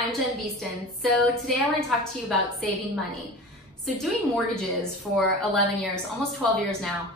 I'm Jen Beeston. So today I want to talk to you about saving money. So doing mortgages for 11 years, almost 12 years now,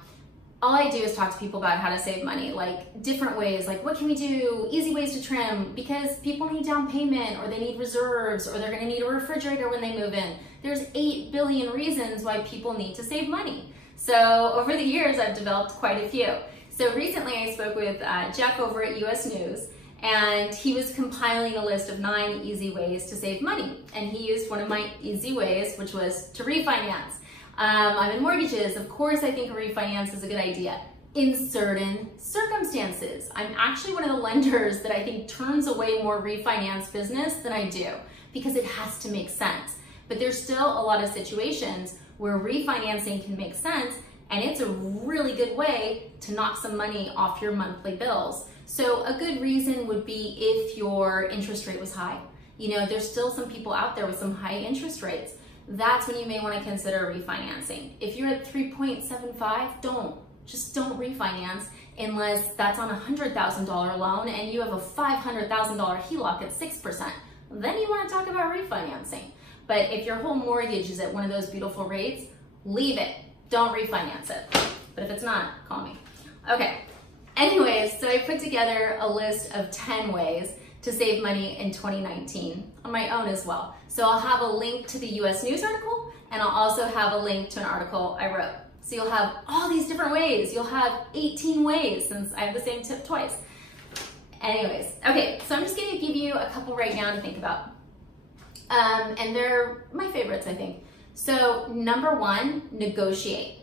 all I do is talk to people about how to save money, like different ways, like what can we do, easy ways to trim, because people need down payment or they need reserves or they're going to need a refrigerator when they move in. There's 8 billion reasons why people need to save money. So over the years, I've developed quite a few. So recently I spoke with Jeff over at US News, and he was compiling a list of 9 easy ways to save money. And he used one of my easy ways, which was to refinance. I'm in mortgages. Of course, I think a refinance is a good idea in certain circumstances. I'm actually one of the lenders that I think turns away more refinance business than I do because it has to make sense. But there's still a lot of situations where refinancing can make sense, and it's a really good way to knock some money off your monthly bills. So a good reason would be if your interest rate was high. You know, there's still some people out there with some high interest rates. That's when you may want to consider refinancing. If you're at 3.75, don't refinance unless that's on a $100,000 loan and you have a $500,000 HELOC at 6%. Then you want to talk about refinancing. But if your whole mortgage is at one of those beautiful rates, leave it. Don't refinance it. But if it's not, call me. Okay. Anyways, so I put together a list of 10 ways to save money in 2019 on my own as well. So I'll have a link to the US News article, and I'll also have a link to an article I wrote. So you'll have all these different ways. You'll have 18 ways since I have the same tip twice. Anyways, okay, so I'm just gonna give you a couple right now to think about. And they're my favorites, I think. So number 1, negotiate.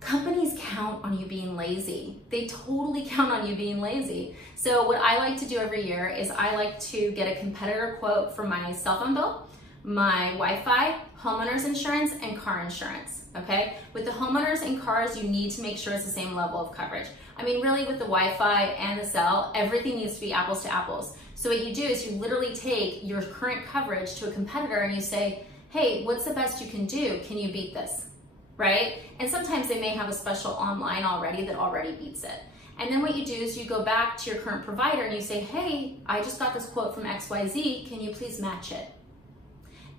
Companies count on you being lazy. They totally count on you being lazy. So what I like to do every year is I like to get a competitor quote for my cell phone bill, my Wi-Fi, homeowner's insurance, and car insurance, okay? With the homeowners and cars, you need to make sure it's the same level of coverage. I mean, really with the Wi-Fi and the cell, everything needs to be apples to apples. So what you do is you literally take your current coverage to a competitor and you say, hey, what's the best you can do? Can you beat this? Right? And sometimes they may have a special online already that already beats it. And then what you do is you go back to your current provider and you say, hey, I just got this quote from XYZ, can you please match it?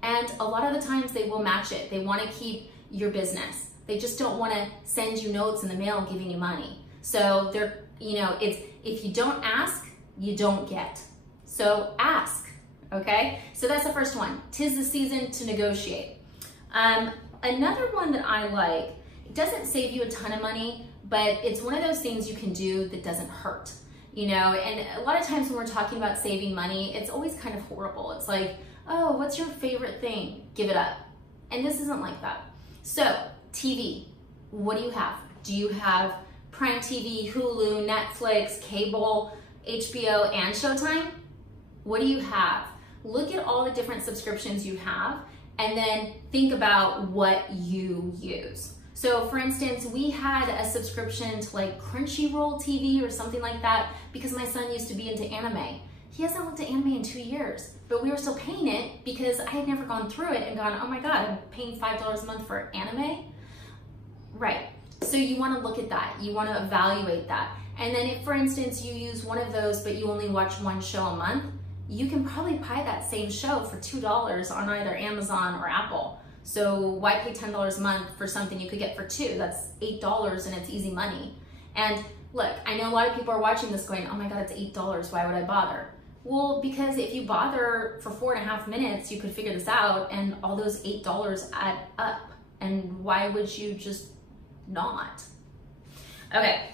And a lot of the times they will match it. They want to keep your business. They just don't want to send you notes in the mail giving you money. So they're, you know, it's, if you don't ask, you don't get. So ask, okay? So that's the first one. 'Tis the season to negotiate. Another one that I like, it doesn't save you a ton of money, but it's one of those things you can do that doesn't hurt, you know? And a lot of times when we're talking about saving money, it's always kind of horrible. It's like, oh, what's your favorite thing? Give it up. And this isn't like that. So, TV, what do you have? Do you have Prime TV, Hulu, Netflix, cable, HBO, and Showtime? What do you have? Look at all the different subscriptions you have, and then think about what you use. So for instance, we had a subscription to like Crunchyroll TV or something like that because my son used to be into anime. He hasn't looked at anime in 2 years, but we were still paying it because I had never gone through it and gone, oh my God, I'm paying $5 a month for anime? Right, so you wanna look at that. You wanna evaluate that. And then if, for instance, you use one of those, but you only watch one show a month, you can probably buy that same show for $2 on either Amazon or Apple. So why pay $10 a month for something you could get for $2? That's $8 and it's easy money. And look, I know a lot of people are watching this going, oh my God, it's $8, why would I bother? Well, because if you bother for 4.5 minutes, you could figure this out and all those $8 add up. And why would you just not? Okay,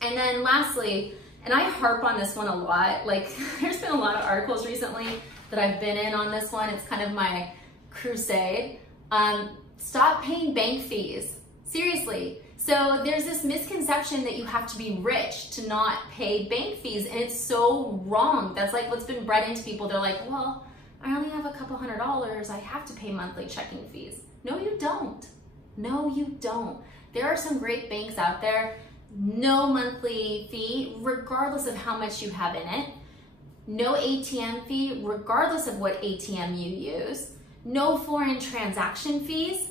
and then lastly, and I harp on this one a lot, like there's been a lot of articles recently that I've been in on this one. It's kind of my crusade. Stop paying bank fees. Seriously. So there's this misconception that you have to be rich to not pay bank fees, and it's so wrong. That's like what's been bred into people. They're like, well, I only have a couple $100. I have to pay monthly checking fees. No, you don't. No, you don't. There are some great banks out there. No monthly fee, regardless of how much you have in it. No ATM fee, regardless of what ATM you use. No foreign transaction fees.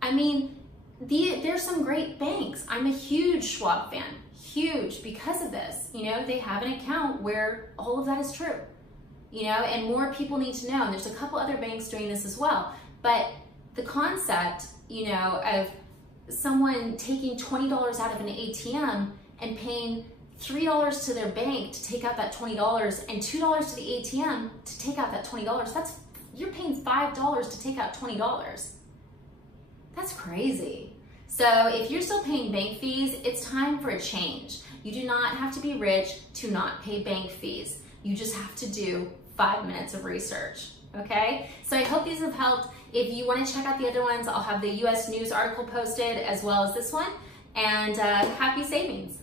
I mean, there's some great banks. I'm a huge Schwab fan, huge, because of this. You know, they have an account where all of that is true. you know, and more people need to know. And there's a couple other banks doing this as well. But the concept, you know, of someone taking $20 out of an ATM and paying $3 to their bank to take out that $20 and $2 to the ATM to take out that $20, you're paying $5 to take out $20. That's crazy. So if you're still paying bank fees, it's time for a change. You do not have to be rich to not pay bank fees. You just have to do 5 minutes of research, okay? So I hope these have helped. If you want to check out the other ones, I'll have the US News article posted as well as this one. And happy savings.